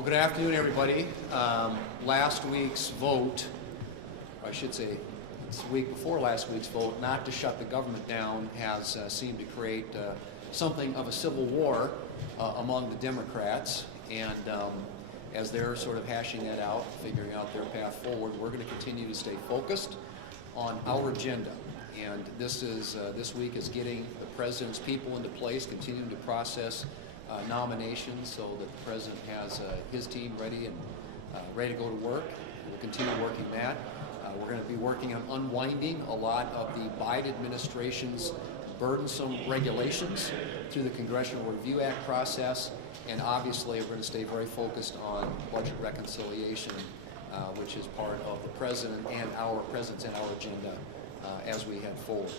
Well, good afternoon, everybody. Last week's vote, or I should say, it's the week before last week's vote, not to shut the government down has seemed to create something of a civil war among the Democrats. And as they're sort of hashing that out, figuring out their path forward, we're going to continue to stay focused on our agenda. And this week is getting the president's people into place, continuing to process nominations so that the president has his team ready to go to work. We'll continue working that. We're going to be working on unwinding a lot of the Biden administration's burdensome regulations through the Congressional Review Act process, and obviously we're going to stay very focused on budget reconciliation, which is part of the president and our agenda as we head forward.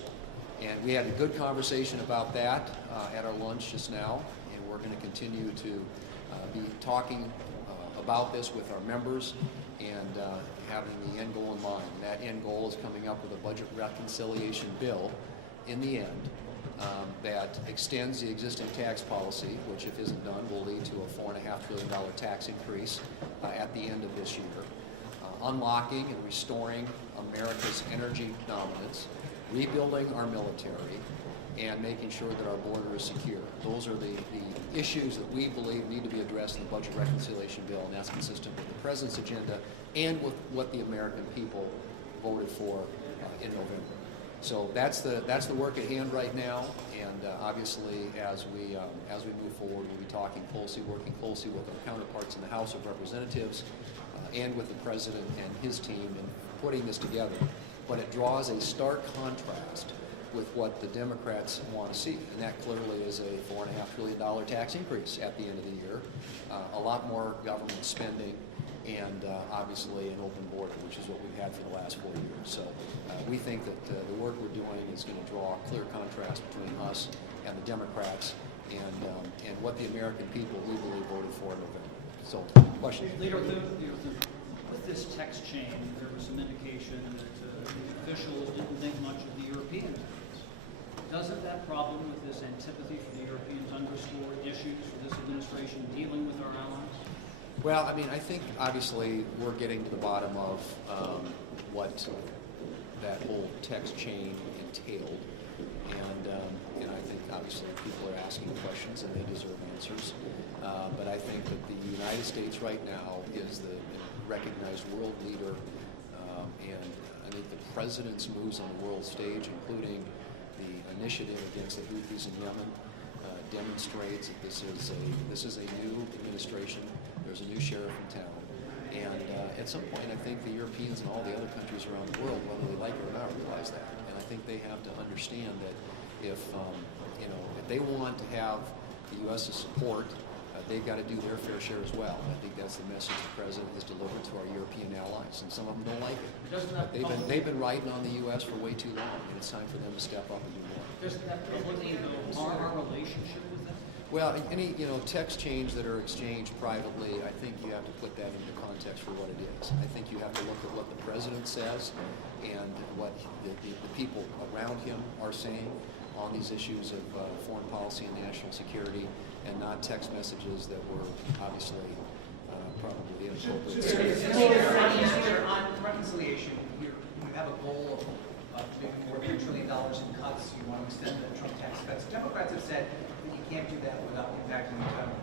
And we had a good conversation about that at our lunch just now. We're going to continue to be talking about this with our members and having the end goal in mind. And that end goal is coming up with a budget reconciliation bill in the end that extends the existing tax policy, which if isn't done will lead to a $4.5 trillion tax increase at the end of this year, unlocking and restoring America's energy dominance, rebuilding our military, and making sure that our border is secure. Those are the issues that we believe need to be addressed in the budget reconciliation bill, and that's consistent with the president's agenda and with what the American people voted for in November. So that's the work at hand right now, and obviously as we move forward, we'll be working closely with our counterparts in the House of Representatives and with the president and his team in putting this together. But it draws a stark contrast with what the Democrats want to see, and that clearly is a $4.5 trillion tax increase at the end of the year, a lot more government spending, and obviously an open border, which is what we've had for the last 4 years. So we think that the work we're doing is going to draw a clear contrast between us and the Democrats and what the American people legally voted for in November. So, questions? Leader, with this text change, there was some indication that the officials didn't think much of the Europeans. Doesn't that problem with this antipathy for the Europeans underscore issues for this administration dealing with our allies? Well, I mean, I think obviously we're getting to the bottom of what that whole text chain entailed, and I think obviously people are asking questions and they deserve answers. But I think that the United States right now is the recognized world leader, and I think the president's moves on the world stage, including the initiative against the Houthis in Yemen, demonstrates that this is a new administration. There's a new sheriff in town, and at some point, I think the Europeans and all the other countries around the world, whether they like it or not, realize that. And I think they have to understand that if they want to have the U.S.'s support, they've got to do their fair share as well. I think that's the message the president has delivered to our European allies, and some of them don't like it. They've been riding on the U.S. for way too long, and it's time for them to step up and do more. Doesn't that publicly our relationship with them? Well, any text change that are exchanged privately, I think you have to put that into context for what it is. I think you have to look at what the president says and what the people around him are saying on these issues of foreign policy and national security, and not text messages that were obviously probably inappropriate. On reconciliation, you have a goal of maybe more than $1 trillion in cuts. You want to extend the Trump tax cuts. Democrats have said that you can't do that without impacting the economy.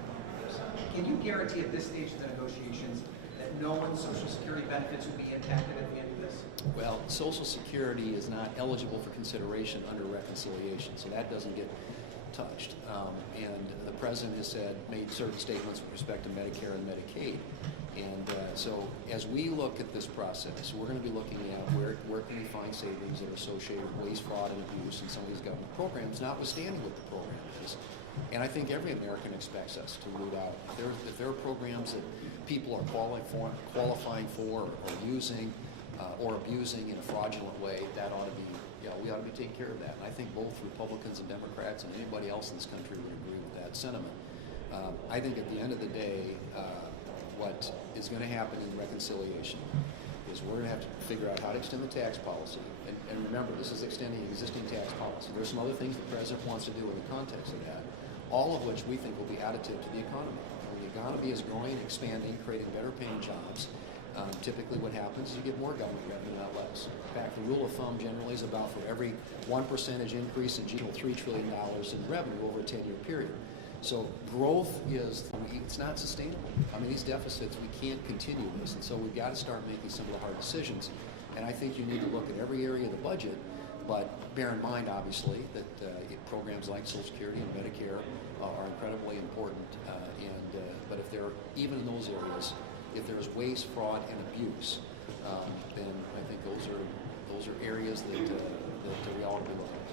Can you guarantee at this stage of the negotiations that no one's Social Security benefits will be impacted at the end of this? Well, Social Security is not eligible for consideration under reconciliation, so that doesn't get touched. And the president has made certain statements with respect to Medicare and Medicaid. And so as we look at this process, we're going to be looking at where can we find savings that are associated with waste, fraud, and abuse in some of these government programs, notwithstanding what the program is. And I think every American expects us to root out. If there are programs that people are qualifying for or using or abusing in a fraudulent way, that ought to be, we ought to be taking care of that. And I think both Republicans and Democrats and anybody else in this country would agree with that sentiment. I think at the end of the day, what is going to happen in reconciliation is we're going to have to figure out how to extend the tax policy. And remember, this is extending existing tax policy. There's some other things the president wants to do in the context of that, all of which we think will be additive to the economy. when the economy is growing, expanding, creating better paying jobs, typically what happens is you get more government revenue, not less. In fact, the rule of thumb generally is about for every 1% increase in GDP, $3 trillion in revenue over a 10-year period. So growth is, it's not sustainable. I mean, these deficits, we can't continue this, and so we've got to start making some of the hard decisions. And I think you need to look at every area of the budget, but bear in mind, obviously, that programs like Social Security and Medicare are incredibly important. But if there, even in those areas, if there's waste, fraud, and abuse, then I think those are areas that we ought to be looking at.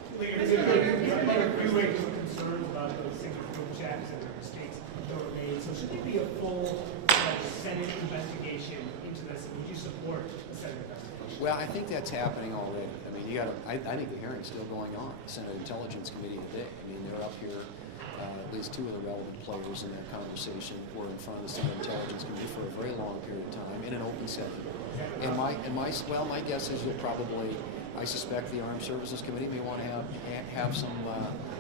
You raised some concerns about those single fuel checks and the mistakes that were made. So should there be a full Senate investigation into this? And would you support a Senate investigation? Well, I think that's happening already. I mean, I think the hearing's still going on. The Senate Intelligence Committee today. I mean, they're up here. At least two of the relevant players in that conversation were in front of the Senate Intelligence Committee for a very long period of time in an open setting. And my guess is you'll probably, I suspect the Armed Services Committee may want to have some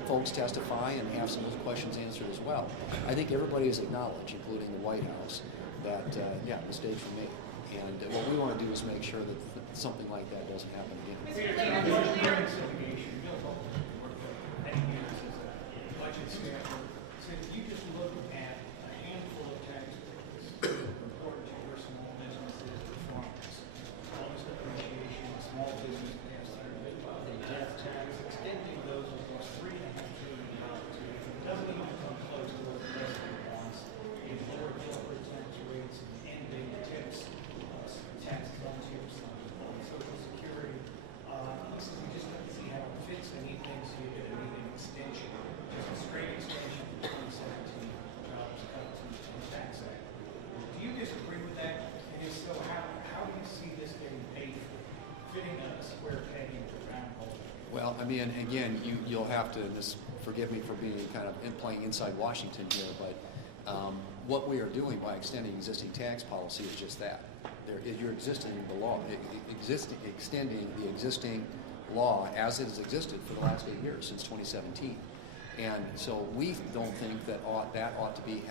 folks testify and have some of those questions answered as well. I think everybody has acknowledged, including the White House, that mistakes were made. And what we want to do is make sure that something like that doesn't happen again. So if you just look at a handful of tax credits important to your small businesses' performance, bonus depreciation, small business pass-through, the death tax, extending those was $3.5 trillion. Doesn't even come close to what the president wants in lower corporate tax rates and ending tips, tax townships, Social Security. He says we just have to see how it fits anything, so you get anything extension. Just a straight extension of the 2017 jobs cuts and tax act. Do you disagree with that? And if so, how do you see this getting paid for, fitting a square peg into a round hole? Well, I mean, again, you'll have to, forgive me for being kind of playing inside Washington here, but what we are doing by extending existing tax policy is just that. You're extending the law as it has existed for the last 8 years, since 2017. And so we don't think that ought to be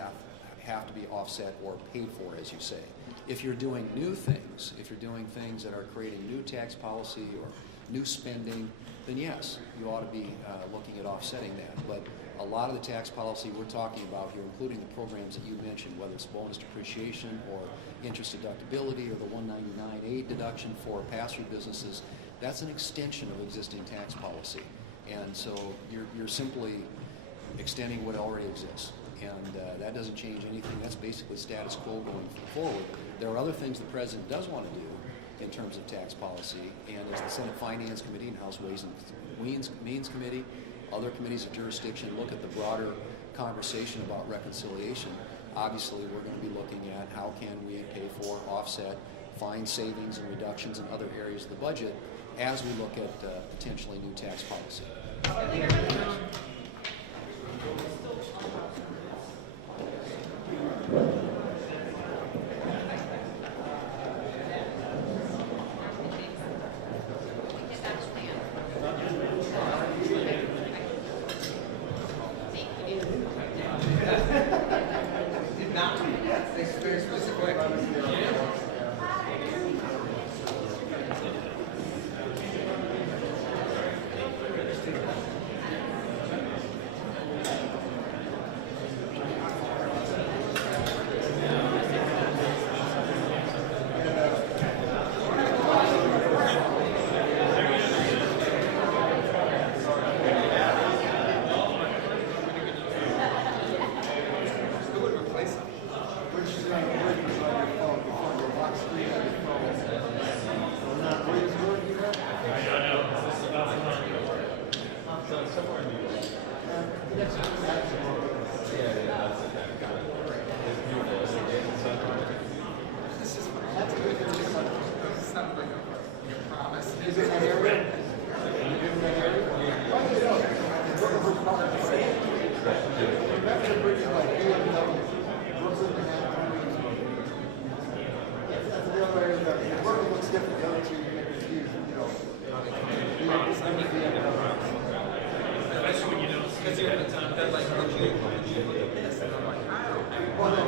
have to be offset or paid for, as you say. If you're doing new things, if you're doing things that are creating new tax policy or new spending, then yes, you ought to be looking at offsetting that. But a lot of the tax policy we're talking about here, including the programs that you mentioned, whether it's bonus depreciation or interest deductibility or the 199A deduction for pass-through businesses, that's an extension of existing tax policy. And so you're simply extending what already exists. And that doesn't change anything. That's basically status quo going forward. There are other things the president does want to do in terms of tax policy, and as the Senate Finance Committee and House Ways and Means Committee, other committees of jurisdiction look at the broader conversation about reconciliation, obviously we're going to be looking at how can we pay for, offset, find savings and reductions in other areas of the budget as we look at potentially new tax policy. Because you're at the time, like, would you miss? And I'm like, I don't know.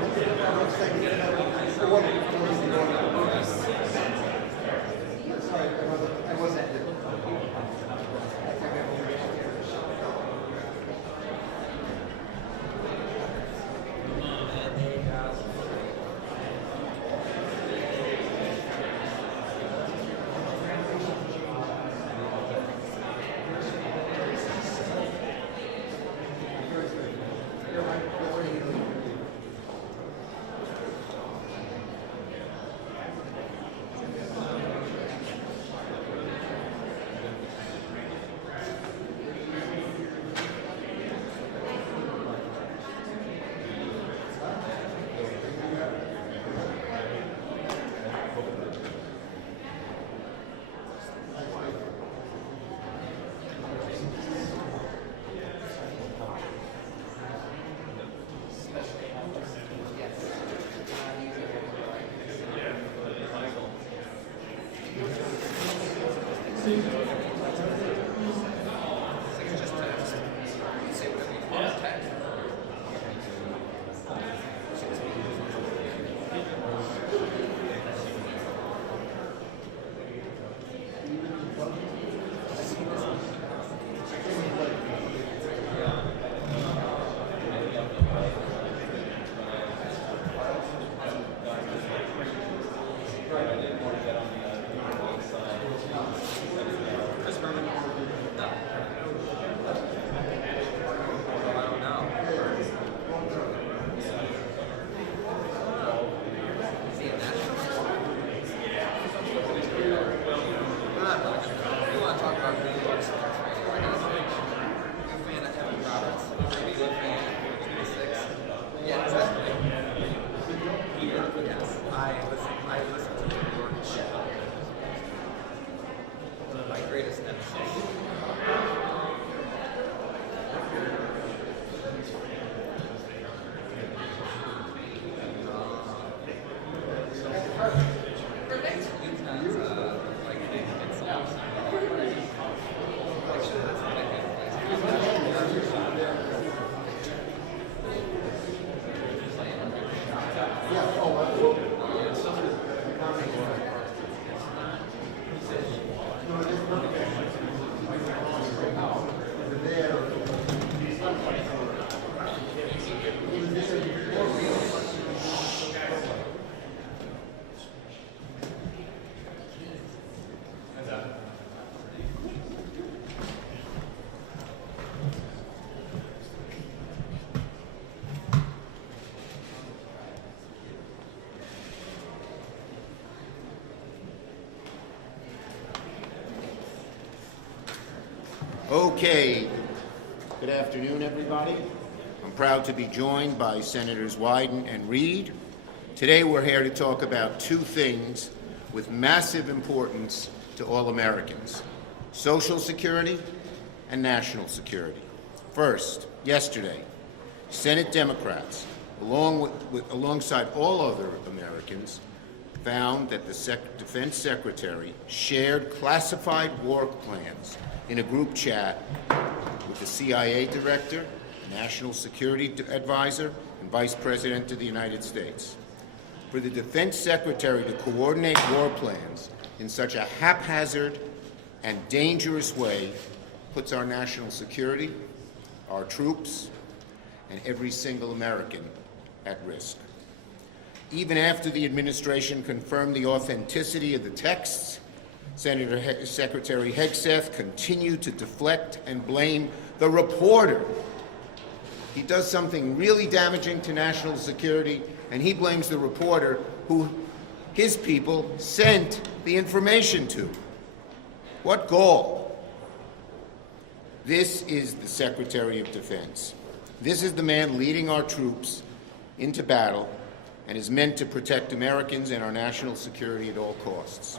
Okay, good afternoon, everybody. I'm proud to be joined by Senators Wyden and Reed. Today we're here to talk about two things with massive importance to all Americans: Social Security and national security. First, yesterday, Senate Democrats, alongside all other Americans, found that the Defense Secretary shared classified war plans in a group chat with the CIA Director, National Security Advisor, and Vice President of the United States. For the Defense Secretary to coordinate war plans in such a haphazard and dangerous way puts our national security, our troops, and every single American at risk. Even after the administration confirmed the authenticity of the texts, Secretary Hegseth continued to deflect and blame the reporter. He does something really damaging to national security, and he blames the reporter who his people sent the information to. What gall! This is the Secretary of Defense. This is the man leading our troops into battle and is meant to protect Americans and our national security at all costs.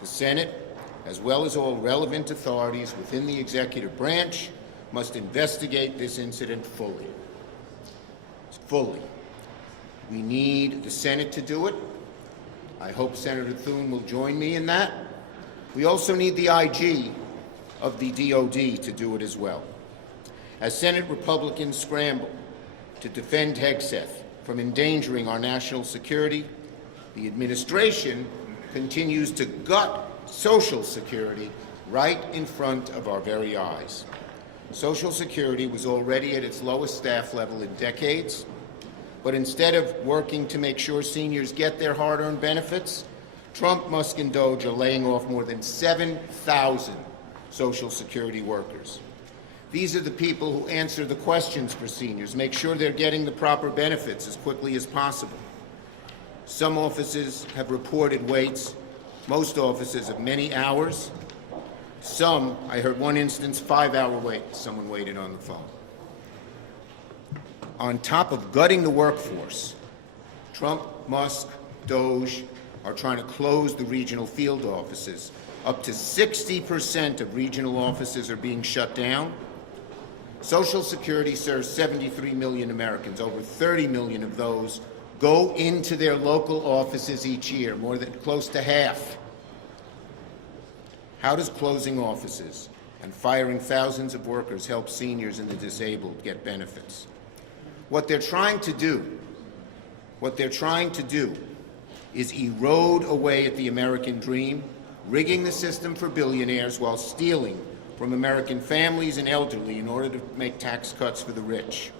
The Senate, as well as all relevant authorities within the executive branch, must investigate this incident fully. Fully. We need the Senate to do it. I hope Senator Thune will join me in that. We also need the IG of the DOD to do it as well. As Senate Republicans scramble to defend Hegseth from endangering our national security, the administration continues to gut Social Security right in front of our very eyes. Social Security was already at its lowest staff level in decades, but instead of working to make sure seniors get their hard-earned benefits, Trump, Musk, and Doge are laying off more than 7,000 Social Security workers. These are the people who answer the questions for seniors, make sure they're getting the proper benefits as quickly as possible. Some offices have reported waits, most offices of many hours. Some, I heard one instance, 5-hour wait, someone waited on the phone. On top of gutting the workforce, Trump, Musk, Doge are trying to close the regional field offices. Up to 60% of regional offices are being shut down. Social Security serves 73 million Americans. Over 30 million of those go into their local offices each year, more than close to half. How does closing offices and firing thousands of workers help seniors and the disabled get benefits? What they're trying to do is erode away at the American dream, rigging the system for billionaires while stealing from American families and elderly in order to make tax cuts for the rich.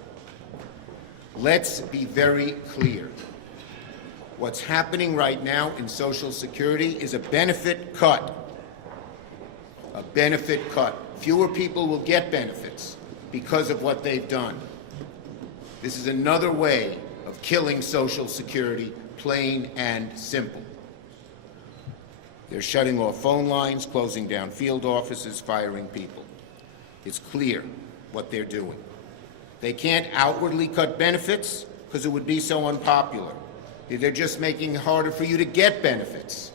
Let's be very clear. What's happening right now in Social Security is a benefit cut. A benefit cut. Fewer people will get benefits because of what they've done. This is another way of killing Social Security, plain and simple. They're shutting off phone lines, closing down field offices, firing people. It's clear what they're doing. They can't outwardly cut benefits because it would be so unpopular. They're just making it harder for you to get benefits.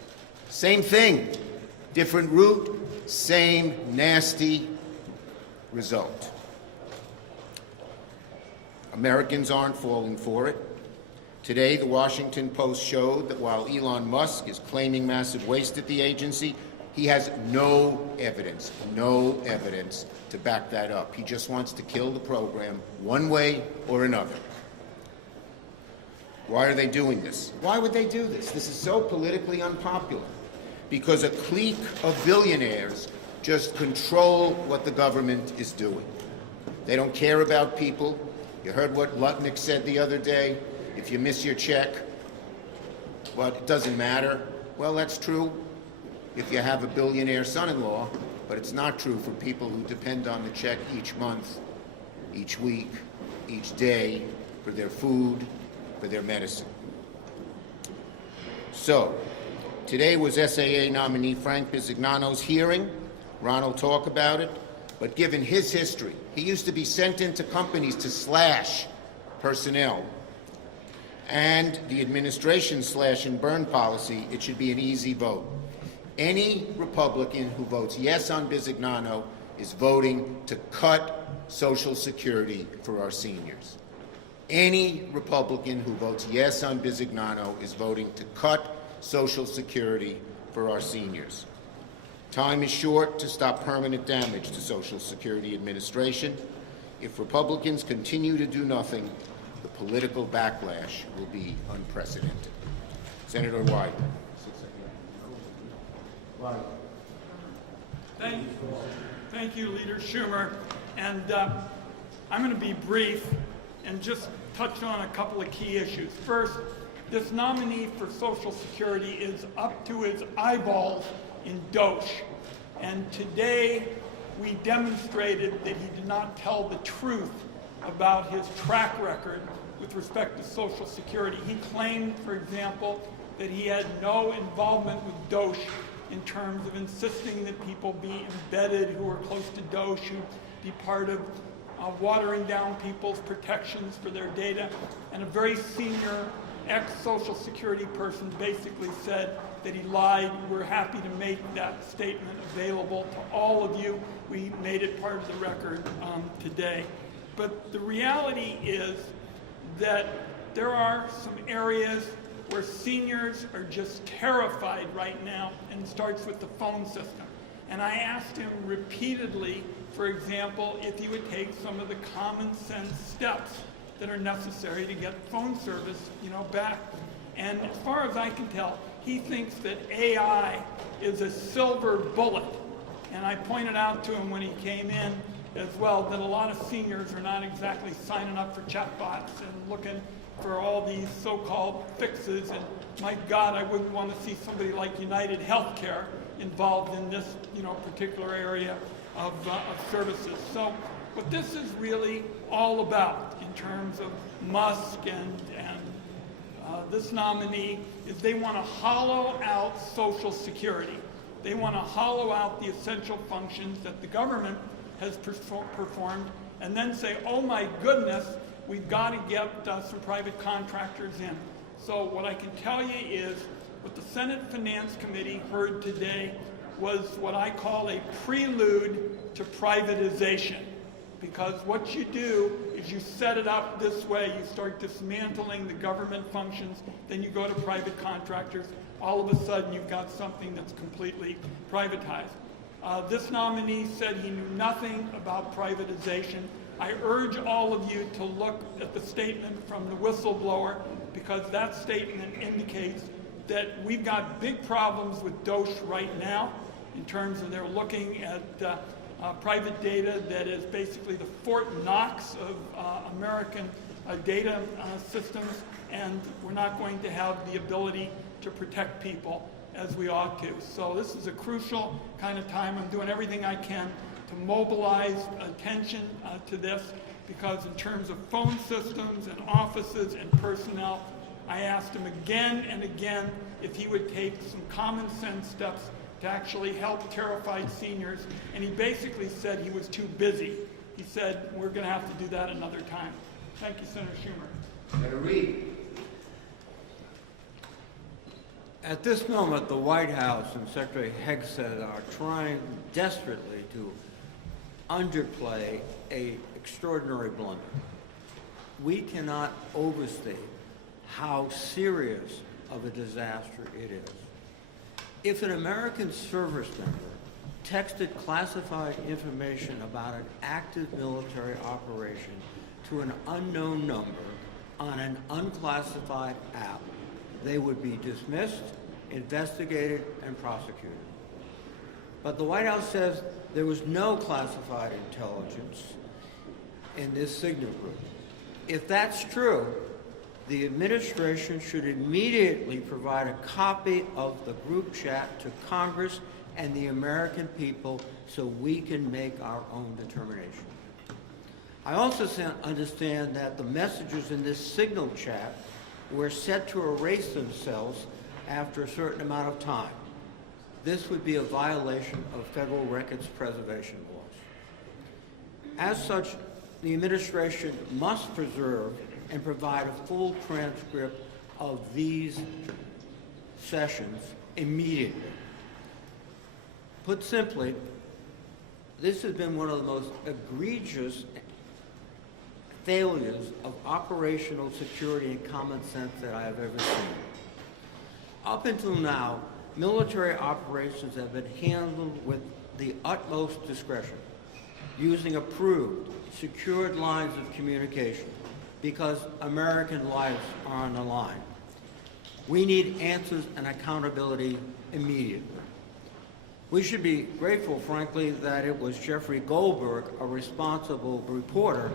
Same thing, different route, same nasty result. Americans aren't falling for it. Today, the Washington Post showed that while Elon Musk is claiming massive waste at the agency, he has no evidence to back that up. He just wants to kill the program one way or another. Why are they doing this? Why would they do this? This is so politically unpopular. Because a clique of billionaires just control what the government is doing. They don't care about people. You heard what Lutnick said the other day. If you miss your check, but it doesn't matter. Well, that's true if you have a billionaire son-in-law, but it's not true for people who depend on the check each month, each week, each day, for their food, for their medicine. So, today was SAA nominee Frank Bisignano's hearing. Ron will talk about it, but given his history, he used to be sent into companies to slash personnel. And the administration's slash and burn policy, it should be an easy vote. Any Republican who votes yes on Bisignano is voting to cut Social Security for our seniors. Any Republican who votes yes on Bisignano is voting to cut Social Security for our seniors. Time is short to stop permanent damage to Social Security administration. If Republicans continue to do nothing, the political backlash will be unprecedented. Senator Wyden. Thank you, Leader Schumer. And I'm going to be brief and just touch on a couple of key issues. First, this nominee for Social Security is up to his eyeballs in dosh. And today, we demonstrated that he did not tell the truth about his track record with respect to Social Security. He claimed, for example, that he had no involvement with dosh in terms of insisting that people be embedded who are close to dosh, who be part of watering down people's protections for their data. And a very senior ex-Social Security person basically said that he lied. We're happy to make that statement available to all of you. We made it part of the record today. But the reality is that there are some areas where seniors are just terrified right now, and it starts with the phone system. And I asked him repeatedly, for example, if he would take some of the common sense steps that are necessary to get phone service, back. And as far as I can tell, he thinks that AI is a silver bullet. And I pointed out to him when he came in as well that a lot of seniors are not exactly signing up for chatbots and looking for all these so-called fixes. And my God, I wouldn't want to see somebody like United Healthcare involved in this, particular area of services. So what this is really all about in terms of Musk and this nominee is they want to hollow out Social Security. They want to hollow out the essential functions that the government has performed and then say, oh my goodness, we've got to get some private contractors in. So what I can tell you is what the Senate Finance Committee heard today was what I call a prelude to privatization. Because what you do is you set it up this way, you start dismantling the government functions, then you go to private contractors, all of a sudden you've got something that's completely privatized. This nominee said he knew nothing about privatization. I urge all of you to look at the statement from the whistleblower, because that statement indicates that we've got big problems with DOSH right now in terms of they're looking at private data that is basically the Fort Knox of American data systems, and we're not going to have the ability to protect people as we ought to. So this is a crucial kind of time. I'm doing everything I can to mobilize attention to this, because in terms of phone systems and offices and personnel, I asked him again and again if he would take some common sense steps to actually help terrified seniors, and he basically said he was too busy. He said, we're going to have to do that another time. Thank you, Senator Schumer. Senator Reid. At this moment, the White House and Secretary Hegseth are trying desperately to underplay an extraordinary blunder. We cannot overstate how serious of a disaster it is. If an American service member texted classified information about an active military operation to an unknown number on an unclassified app, they would be dismissed, investigated, and prosecuted. But the White House says there was no classified intelligence in this signal group. If that's true, the administration should immediately provide a copy of the group chat to Congress and the American people so we can make our own determination. I also understand that the messages in this signal chat were set to erase themselves after a certain amount of time. This would be a violation of federal records preservation laws. As such, the administration must preserve and provide a full transcript of these sessions immediately. Put simply, this has been one of the most egregious failures of operational security and common sense that I have ever seen. Up until now, military operations have been handled with the utmost discretion, using approved, secured lines of communication, because American lives are on the line. We need answers and accountability immediately. We should be grateful, frankly, that it was Jeffrey Goldberg, a responsible reporter,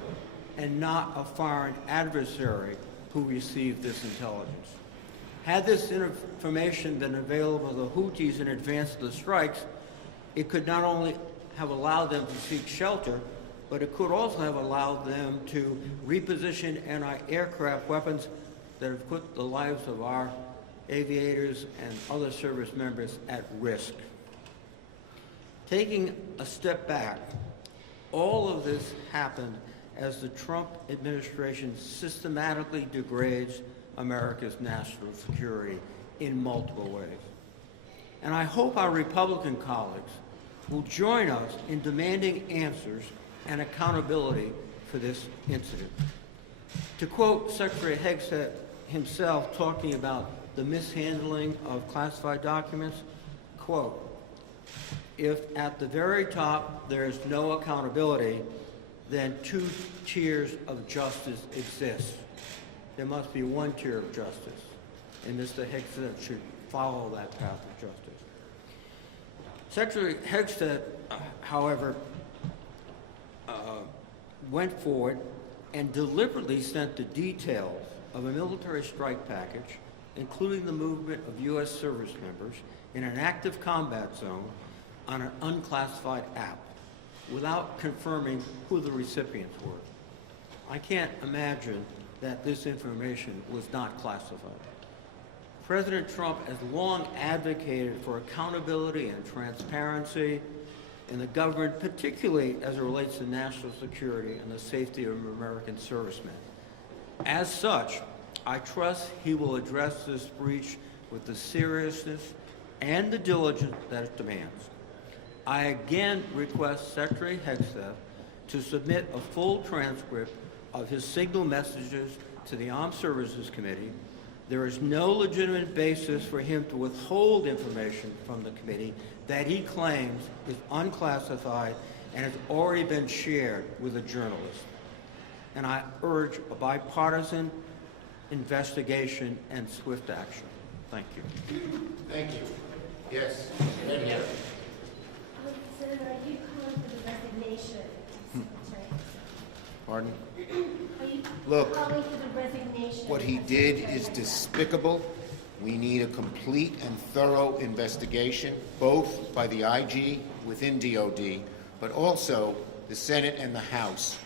and not a foreign adversary who received this intelligence. Had this information been available to the Houthis in advance of the strikes, it could not only have allowed them to seek shelter, but it could also have allowed them to reposition anti-aircraft weapons that have put the lives of our aviators and other service members at risk. Taking a step back, all of this happened as the Trump administration systematically degrades America's national security in multiple ways. And I hope our Republican colleagues will join us in demanding answers and accountability for this incident. To quote Secretary Hegseth himself talking about the mishandling of classified documents, quote, "If at the very top there is no accountability, then two tiers of justice exist. There must be one tier of justice, and Mr. Hegseth should follow that path of justice. Secretary Hegseth, however, went forward and deliberately sent the details of a military strike package, including the movement of U.S. service members in an active combat zone, on an unclassified app without confirming who the recipients were. I can't imagine that this information was not classified. President Trump has long advocated for accountability and transparency in the government, particularly as it relates to national security and the safety of American servicemen. As such, I trust he will address this breach with the seriousness and the diligence that it demands. I again request Secretary Hegseth to submit a full transcript of his signal messages to the Armed Services Committee. There is no legitimate basis for him to withhold information from the committee that he claims is unclassified and has already been shared with a journalist. And I urge a bipartisan investigation and swift action. Thank you. Thank you. Yes. Senator, are you calling for the resignation? Pardon? Are you Look, calling for the resignation? what he did is despicable. We need a complete and thorough investigation, both by the IG within DOD, but also the Senate and the House.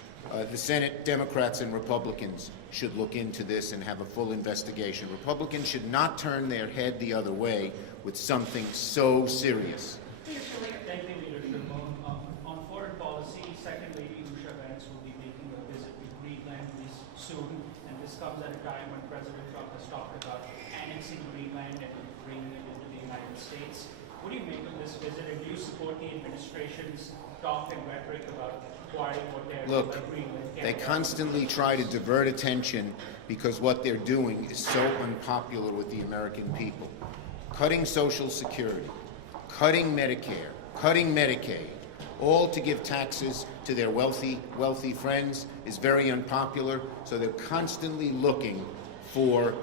The Senate, Democrats and Republicans should look into this and have a full investigation. Republicans should not turn their head the other way with something so serious. Thank you, Leader Sherman. On foreign policy, Second Lady Usha Vance will be making a visit to Greenland soon, and this comes at a time when President Trump has talked about annexing Greenland and bringing it into the United States. What do you make of this visit, and do you support the administration's talk and rhetoric about acquiring what they're Look, Greenland? they constantly try to divert attention because what they're doing is so unpopular with the American people. Cutting Social Security, cutting Medicare, cutting Medicaid, all to give taxes to their wealthy friends is very unpopular, so they're constantly looking for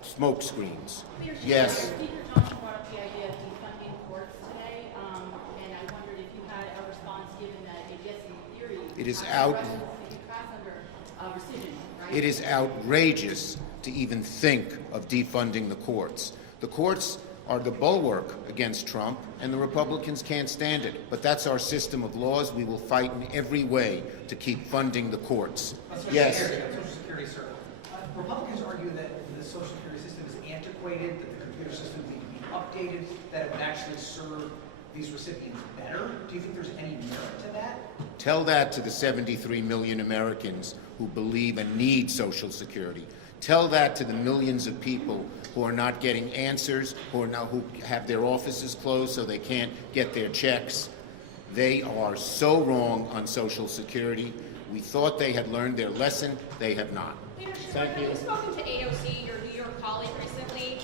smoke screens. Yes. Speaker Johnson brought up the idea of defunding courts today, and I wondered if you had a response given that it gets in theory. It is under rescission, right? It is outrageous to even think of defunding the courts. The courts are the bulwark against Trump, and the Republicans can't stand it. But that's our system of laws. We will fight in every way to keep funding the courts. Yes. Social Security, sir. Republicans argue that the Social Security system is antiquated, that the computer system needs to be updated, that it would actually serve these recipients better. Do you think there's any merit to that? Tell that to the 73 million Americans who believe and need Social Security. Tell that to the millions of people who are not getting answers, who have their offices closed so they can't get their checks. They are so wrong on Social Security. We thought they had learned their lesson. They have not. Thank you. Have you spoken to AOC, your New York colleague, recently?